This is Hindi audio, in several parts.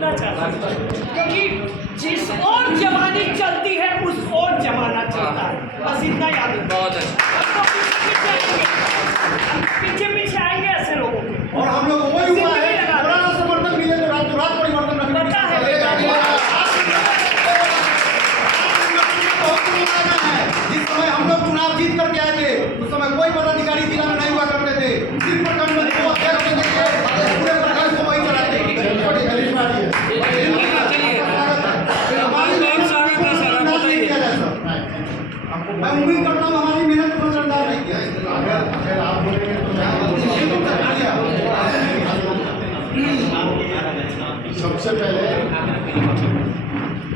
बदलना चाहता हूँ, क्योंकि जिस ओर जवानी चलती है उस ओर जमाना चलता है। बस इतना याद रखो। बहुत अच्छा। पीछे पीछे आएंगे ऐसे लोगों के, और हम लोग वही हुआ है, थोड़ा सा समर्थन मिले तो रात रात परिवर्तन पता है। जिस समय हम लोग चुनाव जीत करके आए थे उस समय कोई पदाधिकारी जिला में नहीं हुआ करते थे, सिर्फ प्रखंड में दो अध्यक्ष होते थे, पूरे प्रखंड को वही चलाते थे। मैं उम्मीद करता हूँ हमारी मेहनत को नजरअंदाज नहीं किया। अगर आप बोलेंगे तो सबसे पहले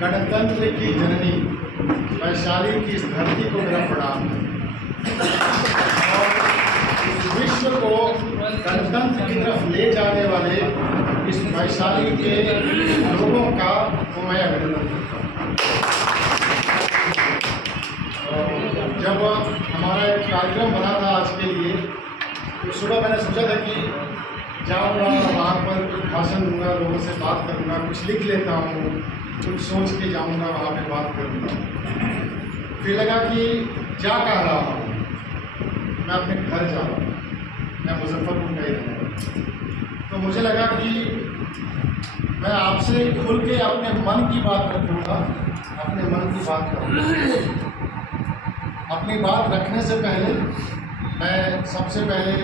गणतंत्र की जननी वैशाली की इस धरती को मेरा प्रणाम है और इस विश्व को गणतंत्र की तरफ ले जाने वाले इस वैशाली के लोगों का मैं अभिनंदन करता हूँ। जब हमारा एक कार्यक्रम बना था आज के लिए तो सुबह मैंने सोचा था कि जाऊँगा वहाँ पर कुछ भाषण दूंगा, लोगों से बात करूँगा, कुछ लिख लेता हूँ, कुछ सोच के जाऊँगा वहाँ पे बात करूँगा। फिर लगा कि जा कह रहा हूँ, मैं अपने घर जा रहा हूँ, मैं मुजफ्फरपुर में ही रहने वाला। तो मुझे लगा कि मैं आपसे खुल के अपने मन की बात रखूँगा, अपने मन की बात करूँगा। अपनी बात रखने से पहले मैं सबसे पहले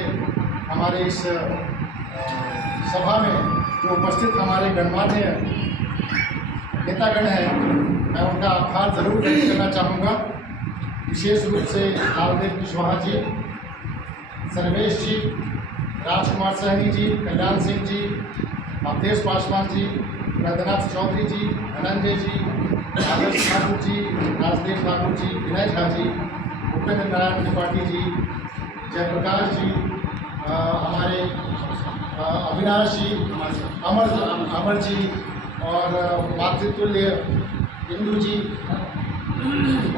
हमारे इस सभा में जो उपस्थित हमारे गणमान्य नेतागण हैं, मैं उनका आभार जरूर व्यक्त करना चाहूँगा। विशेष रूप से लालदेव कुशवाहा जी, सर्वेश जी, राजकुमार सहनी जी, कल्याण सिंह जी, अवधेश पासवान जी, वैद्यनाथ चौधरी जी, धनंजय जी, आदर्श ठाकुर जी, राजदेव ठाकुर जी, विनय झा जी, भूपेंद्र नारायण त्रिपाठी जी, जयप्रकाश जी, हमारे अविनाश जी, अमर जी और मातृतुल्य इंदु जी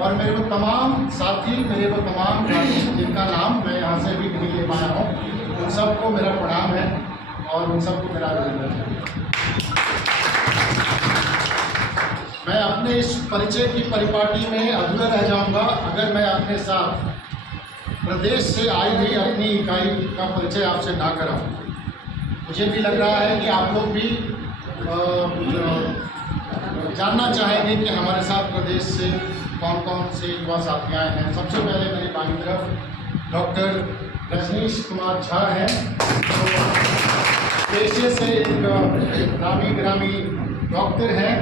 और मेरे वो तमाम साथी, मेरे वो तमाम जिनका नाम मैं यहाँ से भी नहीं ले पाया हूँ, उन सबको मेरा प्रणाम है और उन सबको मेरा अभिनंदन है। मैं अपने इस परिचय की परिपाटी में अधूरा रह जाऊँगा अगर मैं अपने साथ प्रदेश से आई हुई अपनी इकाई का परिचय आपसे ना कराऊँ। मुझे भी लग रहा है कि आप लोग भी जानना चाहेंगे कि हमारे साथ प्रदेश से कौन कौन से युवा साथी आए हैं। सबसे पहले मेरी बाईं तरफ डॉक्टर रजनीश कुमार झा हैं, तो पेशे से एक ग्रामी डॉक्टर हैं।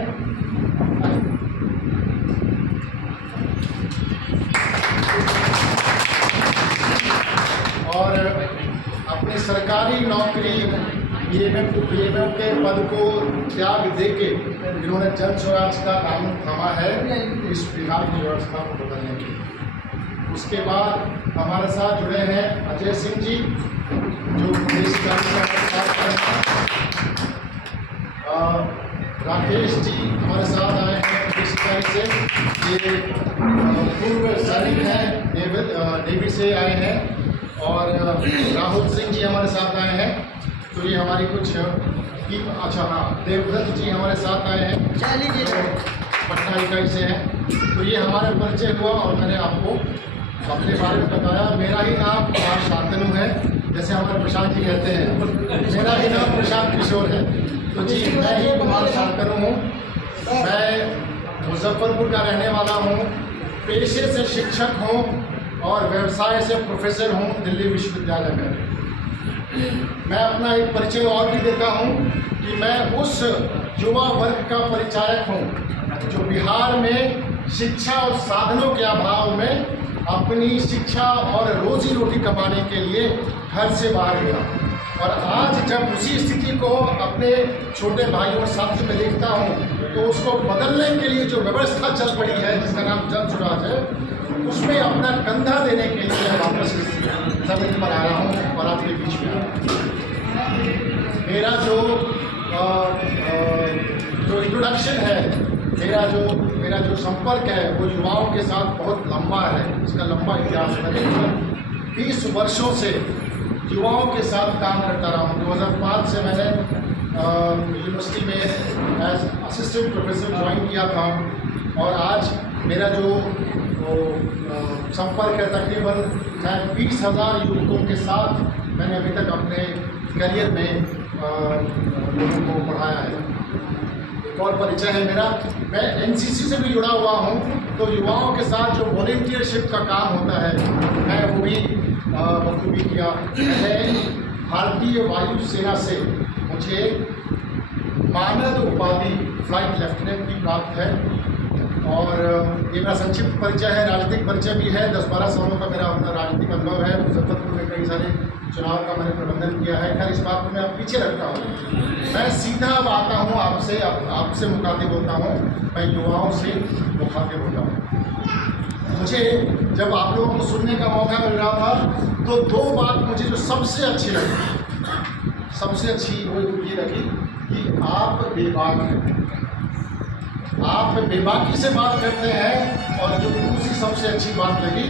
और अपनी सरकारी नौकरी बीएमओ के पद को त्याग देके इन्होंने जन स्वराज का दामन थामा है इस बिहार की व्यवस्था को बदलने के लिए। उसके बाद हमारे साथ जुड़े हैं अजय सिंह जी, जो देश राकेश जी हमारे साथ आए हैं देशकारी से, ये पूर्व सैनिक हैं, नेवी से आए हैं। और राहुल सिंह जी हमारे साथ आए हैं, तो ये हमारी कुछ अच्छा हाँ देवदत्त जी हमारे साथ आए हैं, तो पटना इकाई से हैं। तो ये हमारा परिचय हुआ और मैंने आपको अपने बारे में बताया। मेरा ही नाम कुमार शांतनु है, जैसे हमारे प्रशांत जी कहते हैं, मेरा ही नाम प्रशांत किशोर है। तो जी मैं ही कुमार शांतनु हूँ। मैं मुजफ्फरपुर का रहने वाला हूँ, पेशे से शिक्षक हूँ और व्यवसाय से प्रोफेसर हूँ दिल्ली विश्वविद्यालय में। मैं अपना एक परिचय और भी देता हूँ कि मैं उस युवा वर्ग का परिचायक हूँ जो बिहार में शिक्षा और साधनों के अभाव में अपनी शिक्षा और रोजी रोटी कमाने के लिए घर से बाहर गया। और आज जब उसी स्थिति को अपने छोटे भाइयों और साथी में देखता हूँ तो उसको बदलने के लिए जो व्यवस्था चल पड़ी है जिसका नाम जन स्वराज है, उसमें अपना कंधा देने के लिए मैं वापस जमीन पर आया हूँ और आपके बीच में आया हूँ। मेरा जो इंट्रोडक्शन है, मेरा जो संपर्क है वो युवाओं के साथ बहुत लंबा है, इसका लंबा इतिहास है। 20 वर्षों से युवाओं के साथ काम करता रहा हूँ। 2005 से मैंने यूनिवर्सिटी में एज असिस्टेंट प्रोफेसर ज्वाइन किया था और आज मेरा जो संपर्क है तकरीबन 20,000 युवकों के साथ मैंने अभी तक अपने करियर में लोगों को पढ़ाया है। एक और परिचय है मेरा, मैं एनसीसी से भी जुड़ा हुआ हूँ, तो युवाओं के साथ जो वॉलंटियरशिप का काम होता है मैं वो भी बखूबी किया। मैंने भारतीय वायुसेना से मुझे मानद उपाधि फ्लाइट लेफ्टिनेंट की प्राप्त है और ये मेरा संक्षिप्त परिचय है। राजनीतिक परिचय भी है, 10-12 सालों का मेरा अपना राजनीतिक अनुभव है। मुजफ्फरपुर में कई सारे चुनाव का मैंने प्रबंधन किया है। खैर इस बात को मैं अब पीछे रखता हूँ। मैं सीधा अब आता हूँ आपसे मुखातिब होता हूँ, मैं युवाओं से मुखातिब होता हूँ। मुझे जब आप लोगों को सुनने का मौका मिल रहा था तो 2 बात मुझे जो सबसे अच्छी लगी, सबसे अच्छी वो ये लगी कि आप बेबाक हैं, आप बेबाकी से बात करते हैं। और जो दूसरी सबसे अच्छी बात लगी,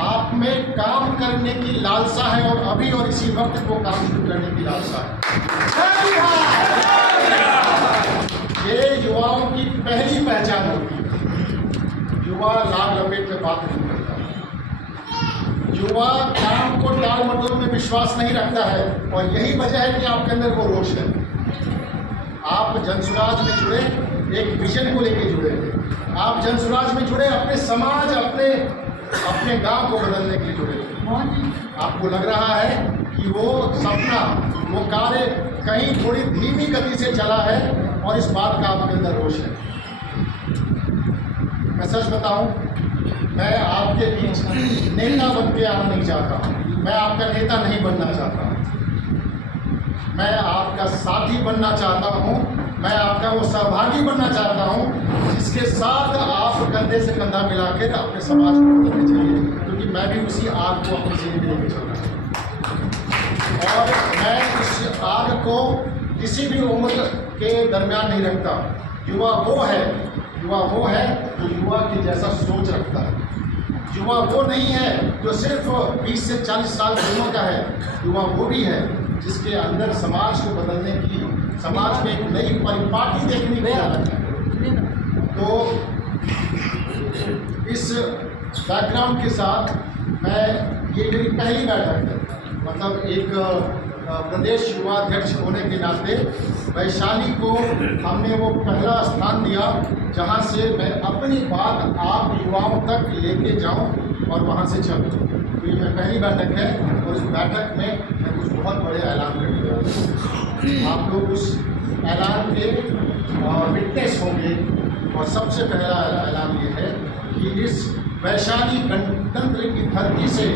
आप में काम करने की लालसा है और अभी और इसी वक्त वो काम शुरू करने की लालसा है। ये युवाओं की पहली पहचान होती है। युवा लाग लपेट में बात नहीं करता, युवा काम को टाल मटोल में विश्वास नहीं रखता है और यही वजह है कि आपके अंदर वो रोष है। आप जनसुराज में जुड़े, एक विजन को लेकर जुड़े थे। आप जनसुराज में जुड़े अपने समाज, अपने गांव को बदलने के लिए जुड़े थे। आपको लग रहा है कि वो सपना, वो कार्य कहीं थोड़ी धीमी गति से चला है और इस बात का आपके अंदर रोष है। मैं सच बताऊं, मैं आपके बीच नेता बन के आना नहीं चाहता, मैं आपका नेता नहीं बनना चाहता, मैं आपका साथी बनना चाहता हूं, मैं आपका वो सहभागी बनना चाहता हूं जिसके साथ आप कंधे से कंधा मिलाकर अपने समाज को बदलने चाहिए, क्योंकि मैं भी उसी आग को अपनी जिंदगी लेकर चल रहा हूँ और मैं उस आग को किसी भी उम्र के दरमियान नहीं रखता। युवा वो है जो युवा के जैसा सोच रखता है। युवा वो नहीं है जो सिर्फ 20 से 40 साल की उम्र का है। युवा वो भी है जिसके अंदर समाज को बदलने की, समाज में एक नई परिपाटी देखने की आदत है। तो इस बैकग्राउंड के साथ ये मेरी पहली बैठक है, मतलब एक प्रदेश युवा अध्यक्ष होने के नाते वैशाली को हमने वो पहला स्थान दिया जहां से मैं अपनी बात आप युवाओं तक लेके जाऊं और वहां से चलूं। तो ये मेरी पहली बैठक है और इस बैठक में मैं कुछ बहुत बड़े ऐलान करने जा रहा हूं। आप लोग उस ऐलान के विटनेस होंगे और सबसे पहला ऐलान ये है कि इस वैशाली गणतंत्र की धरती से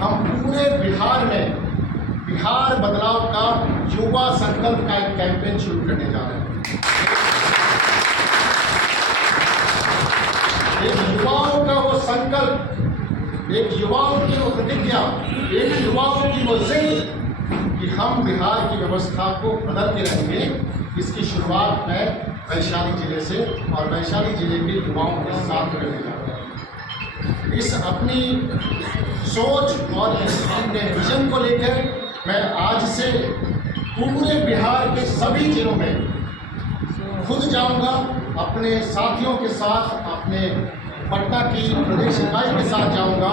हम पूरे बिहार में बिहार बदलाव का युवा संकल्प का एक कैंपेन शुरू करने जा रहे हैं। एक युवाओं का वो संकल्प, एक युवाओं की वो प्रतिज्ञा, एक युवाओं की वो जिद कि हम बिहार की व्यवस्था को बदल के रहेंगे। इसकी शुरुआत मैं वैशाली जिले से और वैशाली जिले के युवाओं के साथ करने जा रहा हूँ। इस अपनी सोच और इस अपने विजन को लेकर मैं आज से पूरे बिहार के सभी जिलों में खुद जाऊंगा, अपने साथियों के साथ, अपने पटना की प्रदेश इकाई के साथ जाऊंगा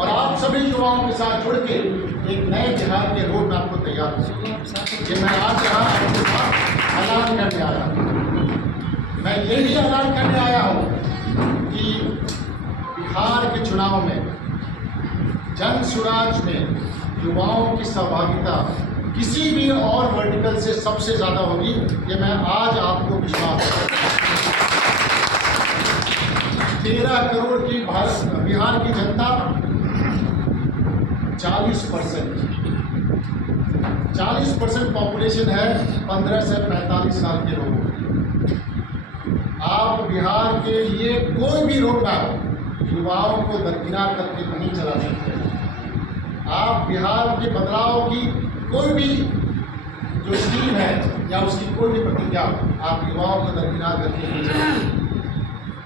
और आप सभी युवाओं के साथ जुड़ के एक नए बिहार के रोड मैप को तैयार करूँगा। ये मैं आज यहाँ आपके साथ ऐलान करने आया हूँ। मैं ये भी ऐलान करने आया हूँ कि बिहार के चुनाव में जनसुराज में युवाओं की सहभागिता किसी भी और वर्टिकल से सबसे ज़्यादा होगी। ये मैं आज आपको विश्वास है। 13 करोड़ की बिहार की जनता 40% पॉपुलेशन है 15 से 45 साल के लोगों की। आप बिहार के लिए कोई भी रोड मैप युवाओं को दरकिनार करके नहीं चला सकते। आप बिहार के बदलाव की कोई भी जो स्कीम है या उसकी कोई भी प्रतिज्ञा आप युवाओं को दरकिनार करके नहीं चला।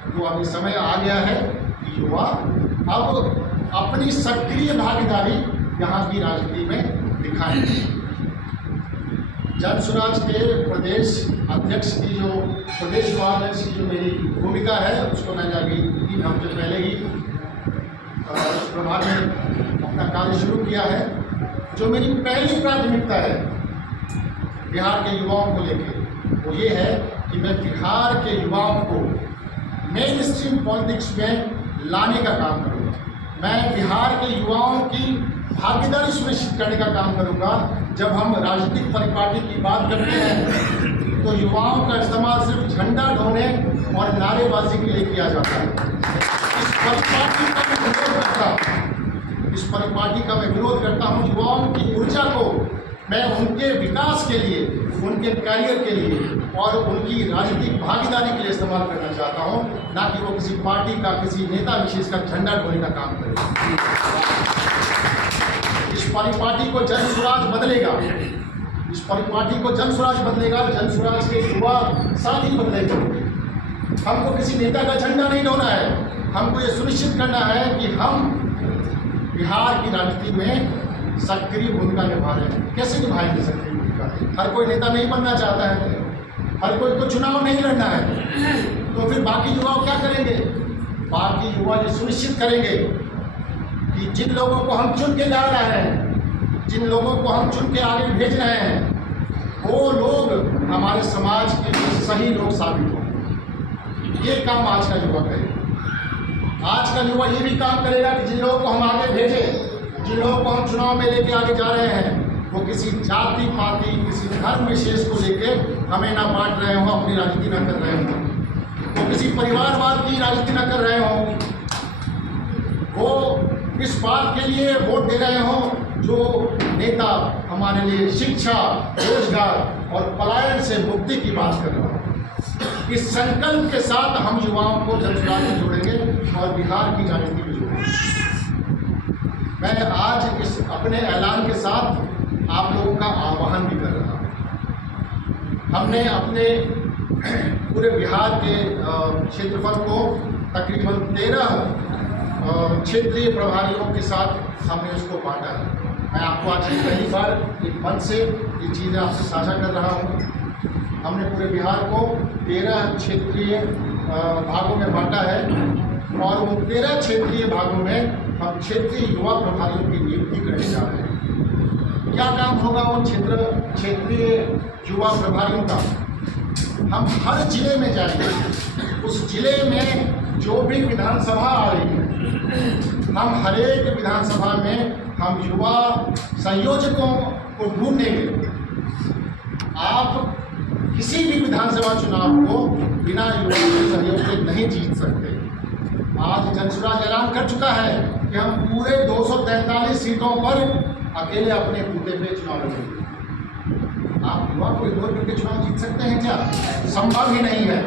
तो अभी समय आ गया है कि युवा अब अपनी सक्रिय भागीदारी यहाँ की राजनीति में दिखाएंगे। जन स्वराज के प्रदेश अध्यक्ष की जो प्रदेश उपाध्यक्ष की जो मेरी भूमिका है उसको मैंने अभी 3 हफ्ते पहले ही इस प्रभाग में अपना कार्य शुरू किया है। जो मेरी पहली प्राथमिकता है बिहार के युवाओं को लेकर वो ये है कि मैं बिहार के युवाओं को मेन स्ट्रीम पॉलिटिक्स में लाने का काम करूँगा। मैं बिहार के युवाओं की भागीदारी सुनिश्चित करने का काम करूँगा। जब हम राजनीतिक परिपाटी की बात करते हैं तो युवाओं का इस्तेमाल सिर्फ झंडा ढोने और नारेबाजी के लिए किया जाता है। इस परिपाटी का मैं विरोध करता हूँ। युवाओं की ऊर्जा को मैं उनके विकास के लिए, उनके करियर के लिए और उनकी राजनीतिक भागीदारी के लिए इस्तेमाल करना चाहता हूँ, ना कि वो किसी पार्टी का, किसी नेता विशेष का झंडा ढोने का काम करे। इस परिपाटी को जन स्वराज बदलेगा। इस परिपाटी को जन स्वराज बदलेगा। जन स्वराज के युवा साथी बदलेंगे। हमको किसी नेता का झंडा नहीं ढोना है। हमको ये सुनिश्चित करना है कि हम बिहार की राजनीति में सक्रिय भूमिका निभा रहे हैं। कैसे निभाएंगे सक्रिय भूमिका? हर कोई नेता नहीं बनना चाहता है, हर कोई को चुनाव नहीं लड़ना है, तो फिर बाकी युवा क्या करेंगे? बाकी युवा ये सुनिश्चित करेंगे कि जिन लोगों को हम चुन के ला रहे हैं, जिन लोगों को हम चुन के आगे भेज रहे हैं, वो लोग हमारे समाज के लिए सही लोग साबित हों। ये काम आज का युवा करेगा। आज का युवा ये भी काम करेगा कि जिन लोगों को हम आगे भेजें, जिन लोगों को हम चुनाव में लेके आगे जा रहे हैं, वो किसी जाति पाति, किसी धर्म विशेष को लेके हमें ना बांट रहे हों, अपनी राजनीति न कर रहे हों, वो किसी परिवारवाद की राजनीति न कर रहे हों, वो इस बात के लिए वोट दे रहे हों जो नेता हमारे लिए शिक्षा, रोजगार और पलायन से मुक्ति की बात कर रहे हो। इस संकल्प के साथ हम युवाओं को जन स्वराज में जोड़ेंगे और बिहार की राजनीति में जोड़ेंगे। मैं आज इस अपने ऐलान के साथ आप लोगों का आह्वान भी कर रहा हूँ। हमने अपने पूरे बिहार के क्षेत्रफल को तकरीबन 13 क्षेत्रीय प्रभारियों के साथ हमने उसको बांटा है। मैं आपको आज पहली बार एक मंच से ये चीज़ें आपसे साझा कर रहा हूँ। हमने पूरे बिहार को 13 क्षेत्रीय भागों में बांटा है और उन 13 क्षेत्रीय भागों में हम क्षेत्रीय युवा प्रभारियों की नियुक्ति करने जा रहे हैं। क्या काम होगा उन क्षेत्रीय युवा प्रभारियों का? हम हर जिले में जाएंगे। उस जिले में जो भी विधानसभा आ रही है, हम हर एक विधानसभा में हम युवा संयोजकों को ढूंढेंगे। आप किसी भी विधानसभा चुनाव को बिना युवा के सहयोग के नहीं जीत सकते। आज जन स्वराज ऐलान कर चुका है कि हम पूरे 243 सीटों पर अकेले अपने बूते पे चुनाव लड़ेंगे। आप युवा को इग्नोर करके चुनाव जीत सकते हैं क्या? संभव ही नहीं है।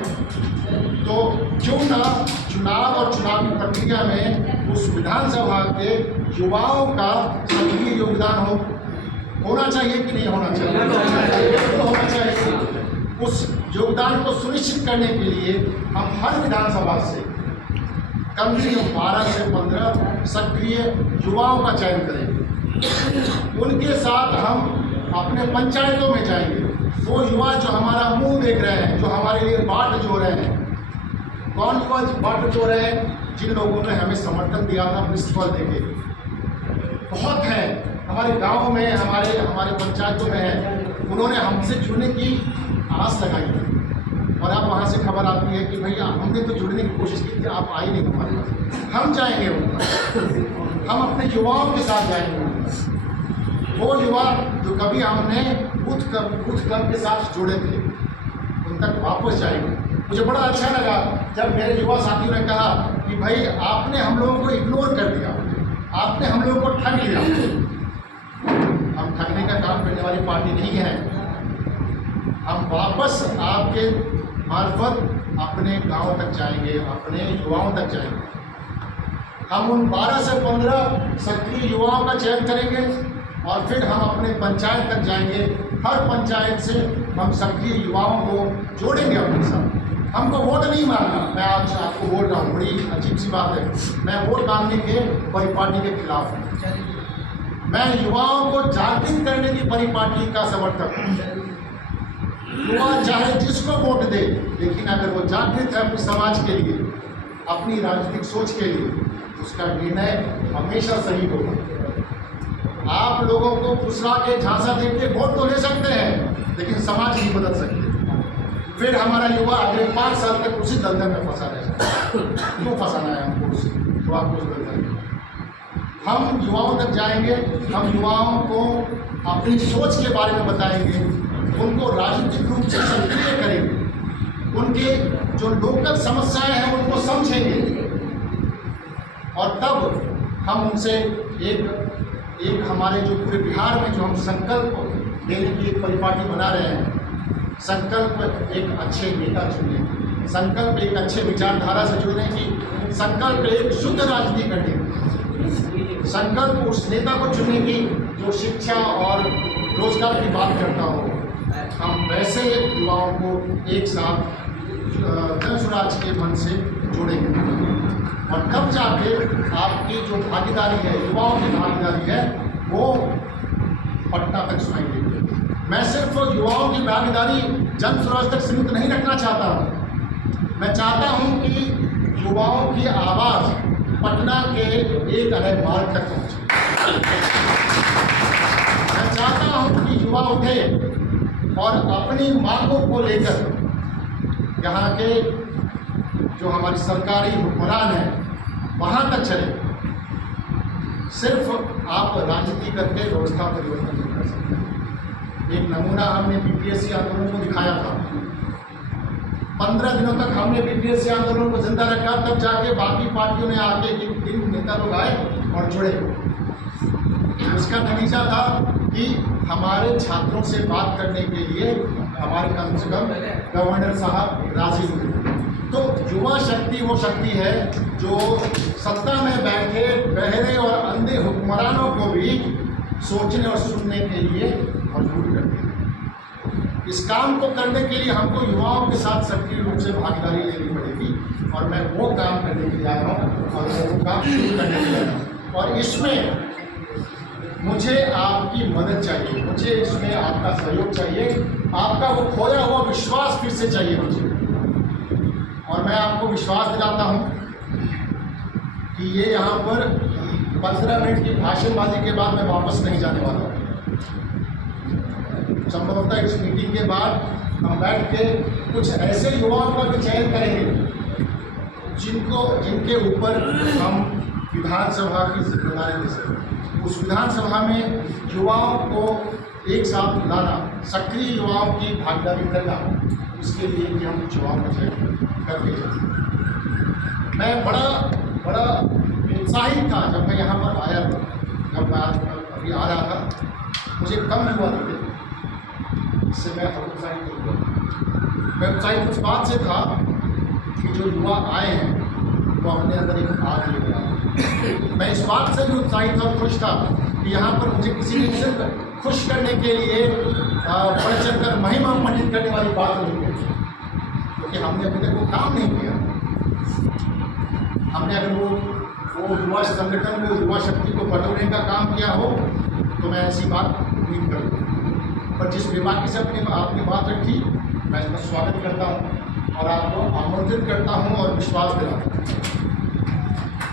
तो क्यों ना चुनाव और चुनावी प्रक्रिया में उस विधानसभा के युवाओं का सक्रिय योगदान होना चाहिए कि नहीं होना चाहिए? बिल्कुल होना चाहिए। उस योगदान को सुनिश्चित करने के लिए हम हर विधानसभा से कम से कम 12 से 15 सक्रिय युवाओं का चयन करेंगे। उनके साथ हम अपने पंचायतों में जाएंगे। वो युवा जो हमारा मुंह देख रहे हैं, जो हमारे लिए बाट जो रहे हैं, कौन युवा बाट जो रहे हैं? जिन लोगों ने हमें समर्थन दिया था मिस्ड कॉल देके। बहुत हैं हमारे गांव में, हमारे पंचायतों में हैं। उन्होंने हमसे जुड़ने की आस लगाई है और अब वहाँ से खबर आती है कि भैया हमने तो जुड़ने की कोशिश की थी, आप आई नहीं हमारे पास। हम जाएंगे उनका, हम अपने युवाओं के साथ जाएंगे। वो युवा जो कभी हमने बूथ क्लब के साथ जुड़े थे, उन तक वापस जाएंगे। मुझे बड़ा अच्छा लगा जब मेरे युवा साथियों ने कहा कि भाई आपने हम लोगों को इग्नोर कर दिया, आपने हम लोगों को ठग लिया। हम ठगने का काम करने वाली पार्टी नहीं है। हम वापस आपके मार्फत अपने गांव तक जाएंगे, अपने युवाओं तक जाएंगे। हम उन 12 से 15 सक्रिय युवाओं का चयन करेंगे और फिर हम अपने पंचायत तक जाएंगे। हर पंचायत से हम सक्रिय युवाओं को जोड़ेंगे अपने साथ। हमको वोट नहीं मांगना। मैं आज आपको बोल रहा हूँ, बड़ी अजीब सी बात है, मैं वोट मांगने के परिपाटी के खिलाफ हूँ। मैं युवाओं को जागृत करने की परिपाटी का समर्थक हूँ। युवा चाहे जिसको वोट दे, लेकिन अगर वो जागृत है अपने समाज के लिए, अपनी राजनीतिक सोच के लिए, तो उसका निर्णय हमेशा सही होगा। आप लोगों को फुसला के झांसा दे के वोट तो ले सकते हैं, लेकिन समाज नहीं बदल सकते। फिर हमारा युवा अगले 5 साल तक उसी दलदल में फंसा रह जाएगा। क्यों फंसाना है हमको उसे, तो आपको उस दलदल में हम युवाओं तक जाएंगे, हम युवाओं को अपनी सोच के बारे में बताएंगे, उनको राजनीतिक रूप से सक्रिय करेंगे, उनके जो लोकल समस्याएं हैं उनको समझेंगे, और तब हम उनसे एक हमारे जो पूरे बिहार में जो हम संकल्प लेने की एक परिपाटी बना रहे हैं, संकल्प एक अच्छे नेता चुनने की, संकल्प एक अच्छे विचारधारा से जुड़ने की, संकल्प एक शुद्ध राजनीति करने की, संकल्प उस नेता को चुनने की जो शिक्षा और रोजगार की बात करता हो। हम वैसे युवाओं को एक साथ जन स्वराज के मन से जोड़ेंगे, और तब जाके आपकी जो भागीदारी है, युवाओं की भागीदारी है, वो पटना तक सुनाई देगी। मैं सिर्फ युवाओं की भागीदारी जन स्वराज तक सीमित नहीं रखना चाहता हूँ। मैं चाहता हूँ कि युवाओं की आवाज़ पटना के एक अलग मार्ग तक पहुँचे। मैं चाहता हूँ कि युवा उठे और अपनी मांगों को लेकर यहाँ के जो हमारी सरकारी हुक्मरान हैं वहाँ तक चले। सिर्फ आप राजनीति करके व्यवस्था परिवर्तन नहीं कर सकते। एक नमूना हमने बीपीएससी आंदोलन को दिखाया था। 15 दिनों तक हमने बीपीएससी आंदोलन को जिंदा रखा, तब जाके बाकी पार्टियों ने आके इन नेता लोग आए और जुड़े। उसका नतीजा था कि हमारे छात्रों से बात करने के लिए हमारे कम से कम गवर्नर साहब राजी हुए। तो युवा शक्ति वो शक्ति है जो सत्ता में बैठे बहरे और अंधे हुक्मरानों को भी सोचने और सुनने के लिए मजबूर करती है। इस काम को करने के लिए हमको युवाओं के साथ सक्रिय रूप से भागीदारी लेनी पड़ेगी, और मैं वो काम करने के लिए आया हूँ और मैं वो काम शुरू करने के लिए आया हूँ। और इसमें मुझे आपकी मदद चाहिए, मुझे इसमें आपका सहयोग चाहिए, आपका वो खोया हुआ विश्वास फिर से चाहिए मुझे। और मैं आपको विश्वास दिलाता हूँ कि ये यहाँ पर 15 मिनट की भाषणबाजी के बाद मैं वापस नहीं जाने वाला हूँ। संभवतः इस मीटिंग के बाद हम बैठ के कुछ ऐसे युवाओं का भी चयन करेंगे जिनके ऊपर हम विधानसभा की जिम्मेदारी दे सकें। उस विधानसभा में युवाओं को एक साथ लाना, सक्रिय युवाओं की भागीदारी करना, उसके लिए कि हम कुछ युवाओं का चयन करके जाएं। मैं बड़ा उत्साहित था जब मैं यहाँ पर आया था। जब मैं अभी आ रहा था, मुझे कम युवा दिखे, इससे मैं उत्साहित नहीं हुआ। मैं उत्साहित उस बात से था कि जो युवा आए हैं वो अपने अंदर एक आग लेकर आए। मैं इस बात से भी उत्साहित और खुश था कि यहाँ पर मुझे किसी ने सिर्फ खुश करने के लिए बढ़ चढ़कर महिमा मंडित करने वाली बात नहीं की, क्योंकि हमने अभी तक वो काम नहीं किया। हमने अगर वो युवा संगठन को, युवा शक्ति को बटोरने का काम किया हो तो मैं ऐसी बात नहीं करूँ। पर जिस बेबाकी से आपने बात रखी, मैं इसका स्वागत करता हूँ और आपको आमंत्रित करता हूँ और विश्वास दिलाता हूँ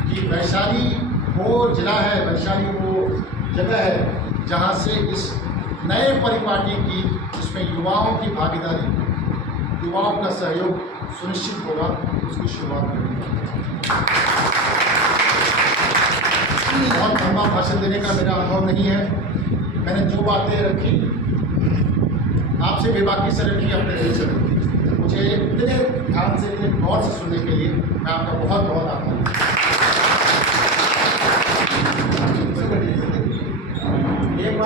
कि वैशाली वो जिला है, वैशाली वो जगह है जहाँ से इस नए परिपाटी की, जिसमें युवाओं की भागीदारी, युवाओं का सहयोग सुनिश्चित होगा, उसकी शुरुआत करेंगे। बहुत लंबा भाषण देने का मेरा अनुभव नहीं है। मैंने जो बातें रखी आपसे बेबाकी से रखी, अपने दिल से रखी। मुझे इतने ध्यान से, इतने गौर से सुनने के लिए मैं आपका बहुत